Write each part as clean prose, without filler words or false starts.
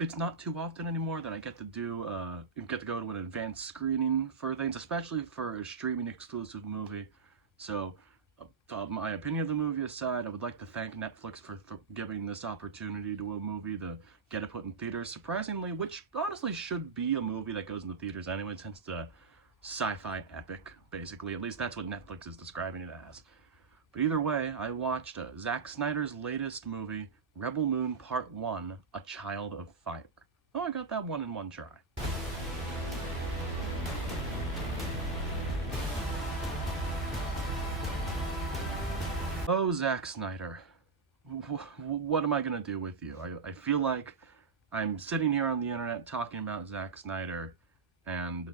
It's not too often anymore that I get to go to an advanced screening for things, especially for a streaming exclusive movie. So, my opinion of the movie aside, I would like to thank Netflix for giving this opportunity to a movie to get it put in theaters. Surprisingly, which honestly should be a movie that goes in the theaters anyway, since it's a sci-fi epic, basically. At least that's what Netflix is describing it as. But either way, I watched Zack Snyder's latest movie, Rebel Moon Part 1, A Child of Fire. Oh, I got that one in one try. Oh, Zack Snyder. What am I gonna do with you? I feel like I'm sitting here on the internet talking about Zack Snyder, and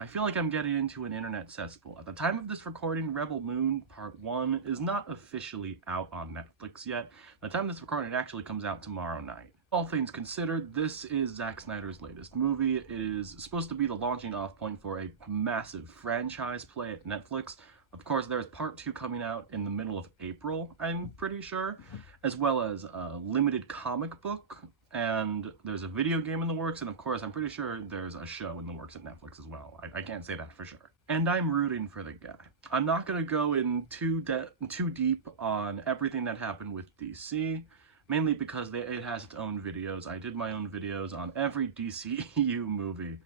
I feel like I'm getting into an internet cesspool. At the time of this recording, Rebel Moon Part 1 is not officially out on Netflix yet. By the time of this recording, it actually comes out tomorrow night. All things considered, this is Zack Snyder's latest movie. It is supposed to be the launching off point for a massive franchise play at Netflix. Of course, there's Part 2 coming out in the middle of April, I'm pretty sure, as well as a limited comic book, and there's a video game in the works, and of course, I'm pretty sure there's a show in the works at Netflix as well. I can't say that for sure. And I'm rooting for the guy. I'm not going to go in too deep on everything that happened with DC, mainly because it has its own videos. I did my own videos on every DCEU movie.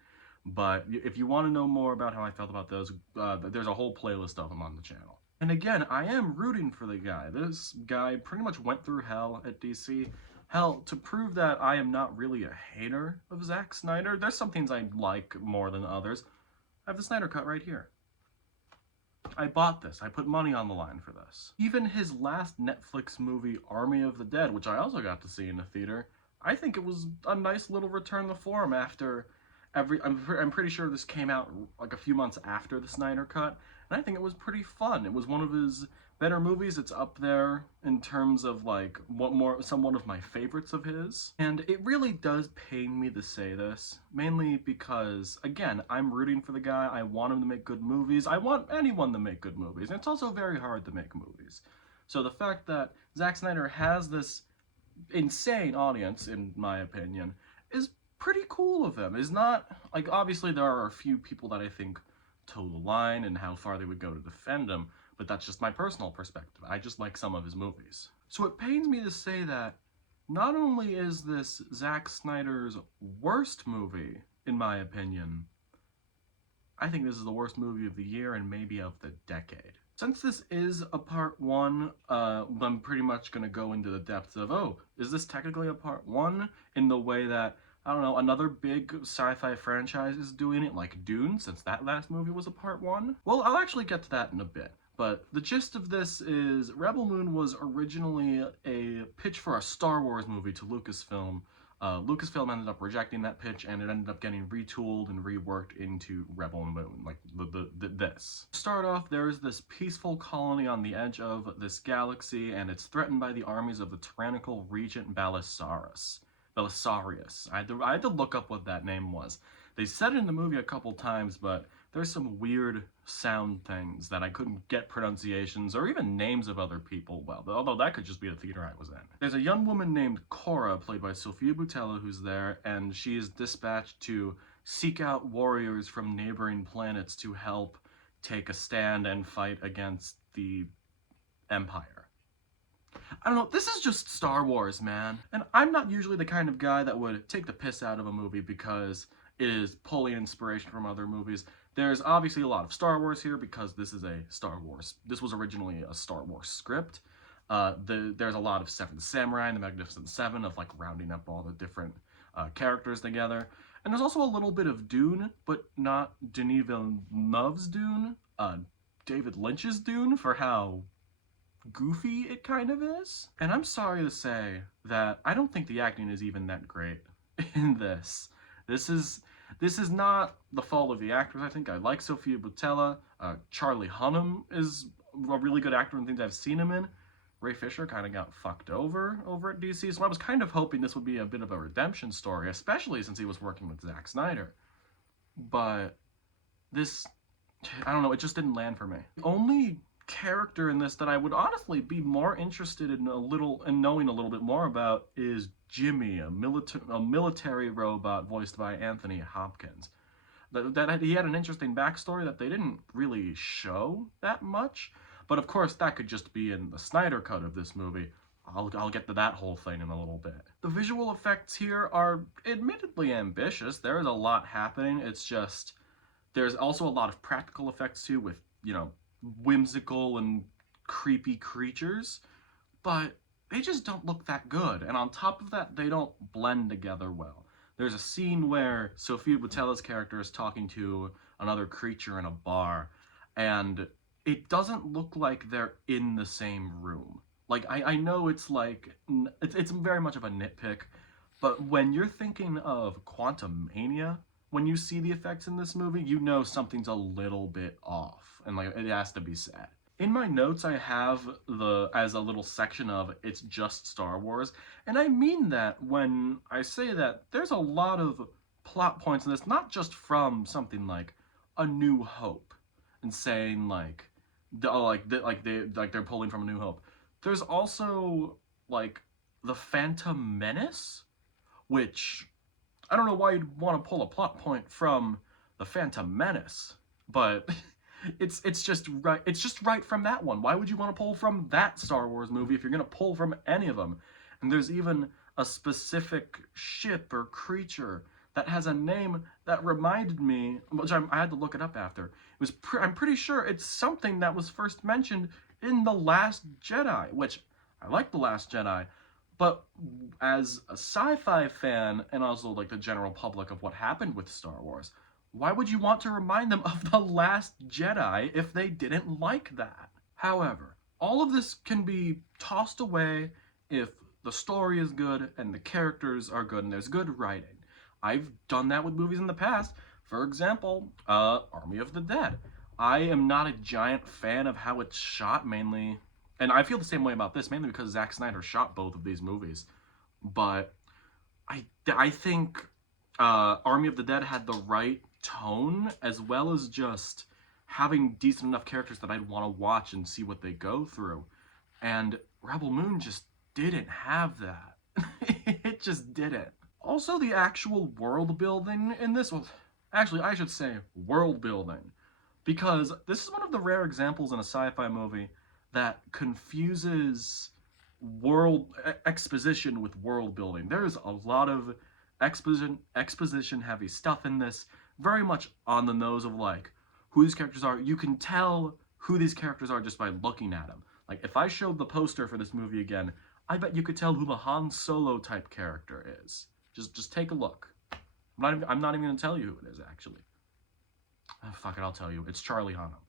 But if you want to know more about how I felt about those, there's a whole playlist of them on the channel. And again, I am rooting for the guy. This guy pretty much went through hell at DC. Hell, to prove that I am not really a hater of Zack Snyder, there's some things I like more than others. I have the Snyder Cut right here. I bought this. I put money on the line for this. Even his last Netflix movie, Army of the Dead, which I also got to see in a theater, I think it was a nice little return to form after I'm pretty sure this came out like a few months after the Snyder Cut, and I think it was pretty fun. It was one of his better movies. It's up there in terms of like somewhat of my favorites of his. And it really does pain me to say this, mainly because, again, I'm rooting for the guy. I want him to make good movies. I want anyone to make good movies, and it's also very hard to make movies. So the fact that Zack Snyder has this insane audience, in my opinion, is pretty cool of him. Is not, like, obviously there are a few people that I think toe the line and how far they would go to defend him, but that's just my personal perspective. I just like some of his movies. So it pains me to say that not only is this Zack Snyder's worst movie, in my opinion, I think this is the worst movie of the year and maybe of the decade. Since this is a part 1, I'm pretty much going to go into the depths of, oh, is this technically a part 1 in the way that, I don't know, another big sci-fi franchise is doing it, like Dune, since that last movie was a part 1? Well, I'll actually get to that in a bit. But the gist of this is Rebel Moon was originally a pitch for a Star Wars movie to Lucasfilm. Lucasfilm ended up rejecting that pitch, and it ended up getting retooled and reworked into Rebel Moon, like this. To start off, there is this peaceful colony on the edge of this galaxy, and it's threatened by the armies of the tyrannical Regent Balisarius. I had to look up what that name was. They said it in the movie a couple times, but there's some weird sound things that I couldn't get pronunciations or even names of other people well, although that could just be the theater I was in. There's a young woman named Kora, played by Sofia Boutella, who's there, and she is dispatched to seek out warriors from neighboring planets to help take a stand and fight against the Empire. I don't know, this is just Star Wars, man. And I'm not usually the kind of guy that would take the piss out of a movie because it is pulling inspiration from other movies. There's obviously a lot of Star Wars here because this is a Star Wars. This was originally a Star Wars script. There's a lot of Seven Samurai and the Magnificent Seven, of like rounding up all the different characters together. And there's also a little bit of Dune, but not Denis Villeneuve's Dune. David Lynch's Dune, for how goofy it kind of is. And I'm sorry to say that I don't think the acting is even that great in this. This is not the fault of the actors. I think I like Sofia Boutella. Charlie Hunnam is a really good actor in things I've seen him in. Ray Fisher kind of got fucked over at DC, so I was kind of hoping this would be a bit of a redemption story, especially since he was working with Zack Snyder. But this, I don't know, it just didn't land for me. The only character in this that I would honestly be more interested in knowing a little bit more about is Jimmy, a military robot voiced by Anthony Hopkins. That he had an interesting backstory that they didn't really show that much, but of course that could just be in the Snyder cut of this movie. I'll get to that whole thing in a little bit. The visual effects here are admittedly ambitious. There is a lot happening. It's just, there's also a lot of practical effects too, with, you know, whimsical and creepy creatures, but they just don't look that good. And on top of that, they don't blend together well. There's a scene where Sofia Boutella's character is talking to another creature in a bar, and it doesn't look like they're in the same room. Like, I know it's like, it's very much of a nitpick, but when you're thinking of Quantumania, when you see the effects in this movie, you know something's a little bit off, and like, it has to be said. In my notes, I have as a little section of "It's just Star Wars," and I mean that when I say that there's a lot of plot points in this, not just from something like A New Hope, and saying like, they're pulling from A New Hope. There's also like the Phantom Menace, which I don't know why you'd want to pull a plot point from the Phantom Menace, but it's just right. It's just right from that one. Why would you want to pull from that Star Wars movie if you're gonna pull from any of them? And there's even a specific ship or creature that has a name that reminded me, which I had to look it up after. It was I'm pretty sure it's something that was first mentioned in The Last Jedi, which I like The Last Jedi, but as a sci-fi fan and also like the general public of what happened with Star Wars, why would you want to remind them of The Last Jedi if they didn't like that? However, all of this can be tossed away if the story is good and the characters are good and there's good writing. I've done that with movies in the past. For example, Army of the Dead. I am not a giant fan of how it's shot, mainly, and I feel the same way about this, mainly because Zack Snyder shot both of these movies. But I think Army of the Dead had the right tone, as well as just having decent enough characters that I'd want to watch and see what they go through. And Rebel Moon just didn't have that. It just didn't. Also, the actual world building in this was, actually, I should say world building, because this is one of the rare examples in a sci-fi movie that confuses exposition with world building. There's a lot of exposition heavy stuff in this, very much on the nose of like who these characters are. You can tell who these characters are just by looking at them. Like, if I showed the poster for this movie again, I bet you could tell who the Han Solo type character is. Just take a look. I'm not even gonna tell you who it is, actually. Oh, fuck it, I'll tell you. It's Charlie Hannam.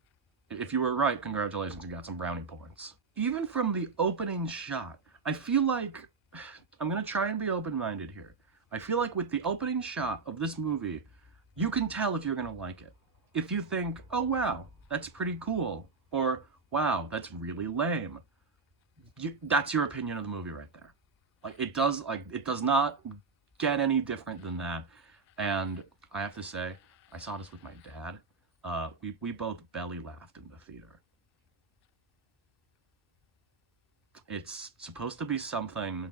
If you were right, congratulations, you got some brownie points. Even from the opening shot, I feel like, I'm gonna try and be open-minded here. I feel like with the opening shot of this movie, you can tell if you're gonna like it. If you think, oh wow, that's pretty cool, or wow, that's really lame, that's your opinion of the movie right there. Like, it does not get any different than that. And I have to say, I saw this with my dad. We both belly laughed in the theater. It's supposed to be something.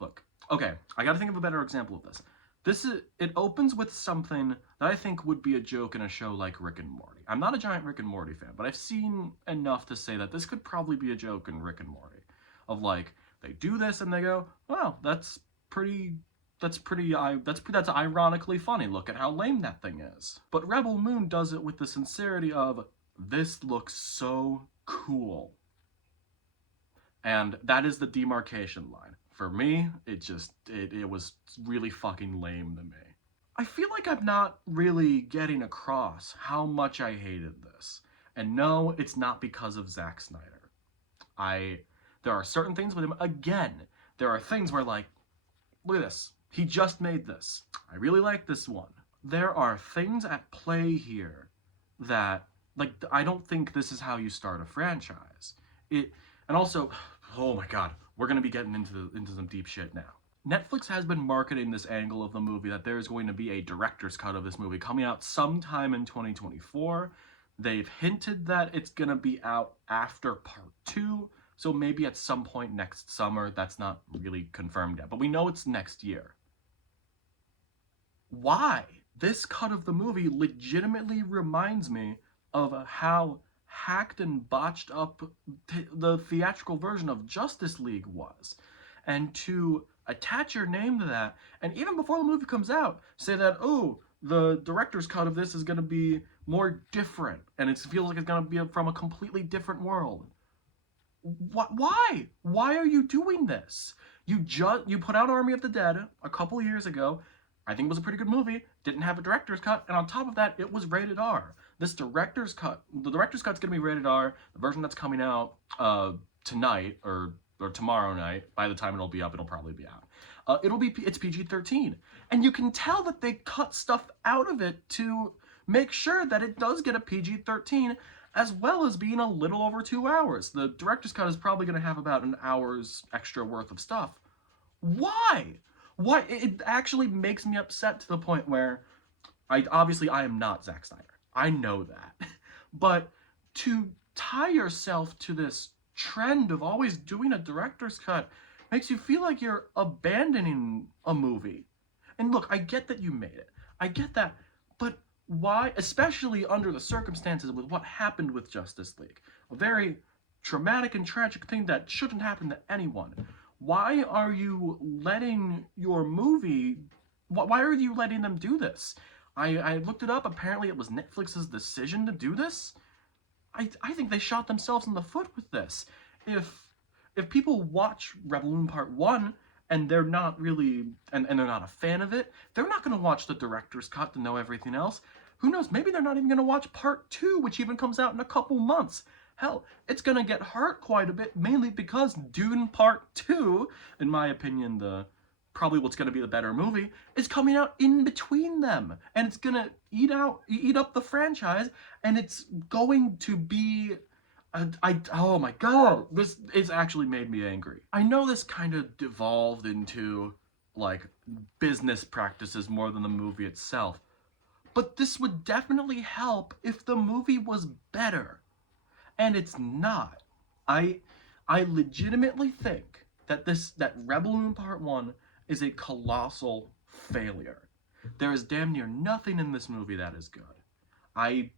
Look, okay, I gotta think of a better example of this. It opens with something that I think would be a joke in a show like Rick and Morty. I'm not a giant Rick and Morty fan, but I've seen enough to say that this could probably be a joke in Rick and Morty. Of like, they do this and they go, wow, that's ironically funny. Look at how lame that thing is. But Rebel Moon does it with the sincerity of, this looks so cool. And that is the demarcation line. For me, it was really fucking lame to me. I feel like I'm not really getting across how much I hated this. And no, it's not because of Zack Snyder. There are certain things with him, again, there are things where like, look at this. He just made this. I really like this one. There are things at play here that, like, I don't think this is how you start a franchise. And also, oh my god, we're gonna be getting into some deep shit now. Netflix has been marketing this angle of the movie that there is going to be a director's cut of this movie coming out sometime in 2024. They've hinted that it's gonna be out after part 2, So maybe at some point next summer. That's not really confirmed yet, but we know it's next year. Why? This cut of the movie legitimately reminds me of how hacked and botched up the theatrical version of Justice League was. And to attach your name to that, and even before the movie comes out, say that, oh, the director's cut of this is going to be more different, and it feels like it's going to be from a completely different world. Why? Why are you doing this? You put out Army of the Dead a couple years ago. I think it was a pretty good movie. Didn't have a director's cut, and on top of that, it was rated R. This director's cut, the director's cut's gonna be rated R. The version that's coming out tonight or tomorrow night. By the time it'll be up, it'll probably be out. It's PG-13, and you can tell that they cut stuff out of it to make sure that it does get a PG-13, as well as being a little over 2 hours. The director's cut is probably going to have about an hour's extra worth of stuff. Why? Why? It actually makes me upset to the point where I am not Zack Snyder. I know that. But to tie yourself to this trend of always doing a director's cut makes you feel like you're abandoning a movie. And look, I get that you made it. I get that. But why, especially under the circumstances with what happened with Justice League, a very traumatic and tragic thing that shouldn't happen to anyone, why are you letting your movie, why are you letting them do this? I looked it up. Apparently it was Netflix's decision to do this. I think they shot themselves in the foot with this. If people watch Rebel Moon Part 1 and they're not really, and they're not a fan of it, they're not going to watch the director's cut to know everything else. Who knows, maybe they're not even going to watch Part 2, which even comes out in a couple months. Hell, it's going to get hurt quite a bit, mainly because Dune Part 2, in my opinion, probably what's going to be the better movie, is coming out in between them. And it's going to eat up the franchise, and it's going to be... oh my god, this has actually made me angry. I know this kind of devolved into, like, business practices more than the movie itself, but this would definitely help if the movie was better. And it's not. I legitimately think that Rebel Moon Part 1 is a colossal failure. There is damn near nothing in this movie that is good. I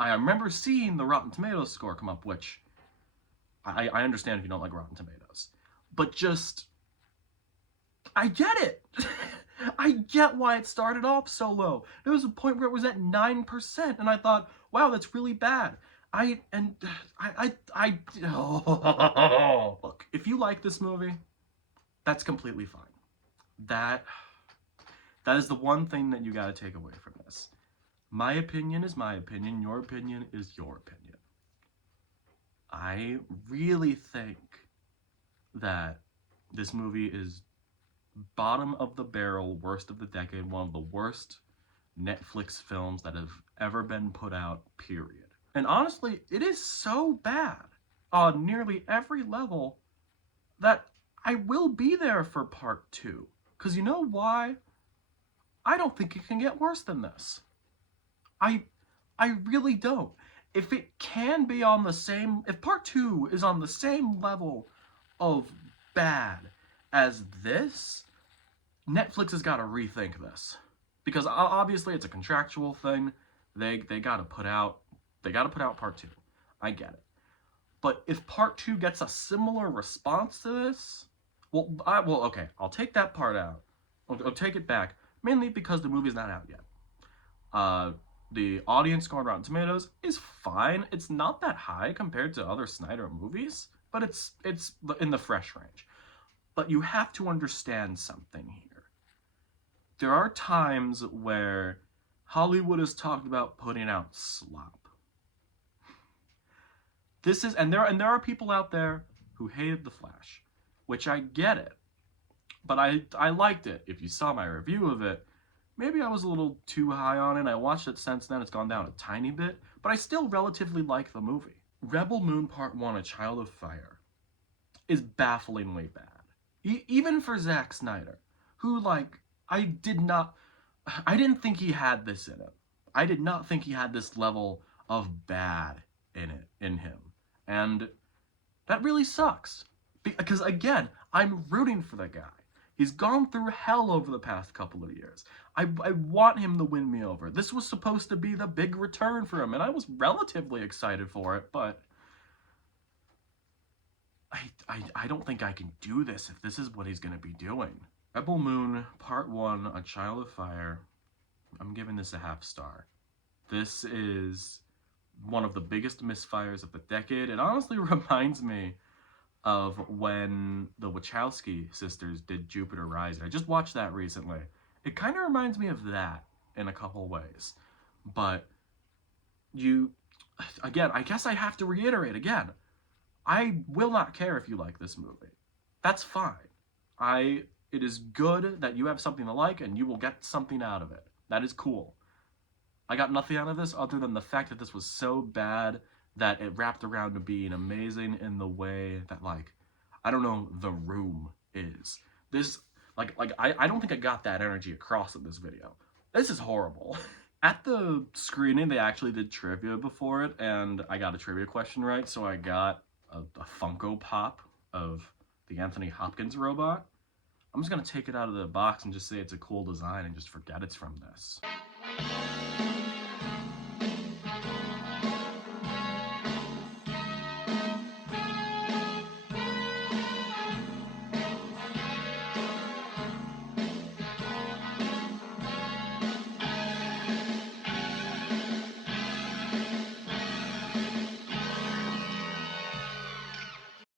remember seeing the Rotten Tomatoes score come up, which I understand if you don't like Rotten Tomatoes. But just, I get it. I get why it started off so low. There was a point where it was at 9%, and I thought, wow, that's really bad. Look, if you like this movie, that's completely fine. That is the one thing that you gotta take away from this. My opinion is my opinion, your opinion is your opinion. I really think that this movie is bottom of the barrel, worst of the decade, one of the worst Netflix films that have ever been put out, period. And honestly, it is so bad on nearly every level that I will be there for Part 2. Because you know why? I don't think it can get worse than this. I really don't. If it can be on the same, if Part 2 is on the same level of bad as this, Netflix has got to rethink this. Because obviously it's a contractual thing. They got to put out Part 2. I get it. But if Part 2 gets a similar response to this, okay, I'll take that part out. I'll take it back, mainly because the movie's not out yet. The audience score on Rotten Tomatoes is fine. It's not that high compared to other Snyder movies, but it's in the fresh range. But you have to understand something here. There are times where Hollywood has talked about putting out slop. There are people out there who hated The Flash, which I get it. But I liked it. If you saw my review of it, maybe I was a little too high on it. I watched it since then. It's gone down a tiny bit. But I still relatively like the movie. Rebel Moon Part 1, A Child of Fire, is bafflingly bad. Even for Zack Snyder, who, like, I didn't think he had this in him. I did not think he had this level of bad in him. And That really sucks. Because again, I'm rooting for the guy. He's gone through hell over the past couple of years. I want him to win me over. This was supposed to be the big return for him, and I was relatively excited for it, but I don't think I can do this if this is what he's going to be doing. Rebel Moon, Part 1, A Child of Fire. I'm giving this a half star. This is one of the biggest misfires of the decade. It honestly reminds me of when the Wachowski sisters did Jupiter Rising. I just watched that recently. It kind of reminds me of that in a couple ways. But again, I guess I have to reiterate again, I will not care if you like this movie. That's fine. It is good that you have something to like and you will get something out of it. That is cool. I got nothing out of this other than the fact that this was so bad that it wrapped around to being amazing in the way that, like, I don't know, The Room is. This, I don't think I got that energy across in this video. This is horrible. At the screening, they actually did trivia before it, and I got a trivia question right, so I got a Funko Pop of the Anthony Hopkins robot. I'm just gonna take it out of the box and just say it's a cool design and just forget it's from this.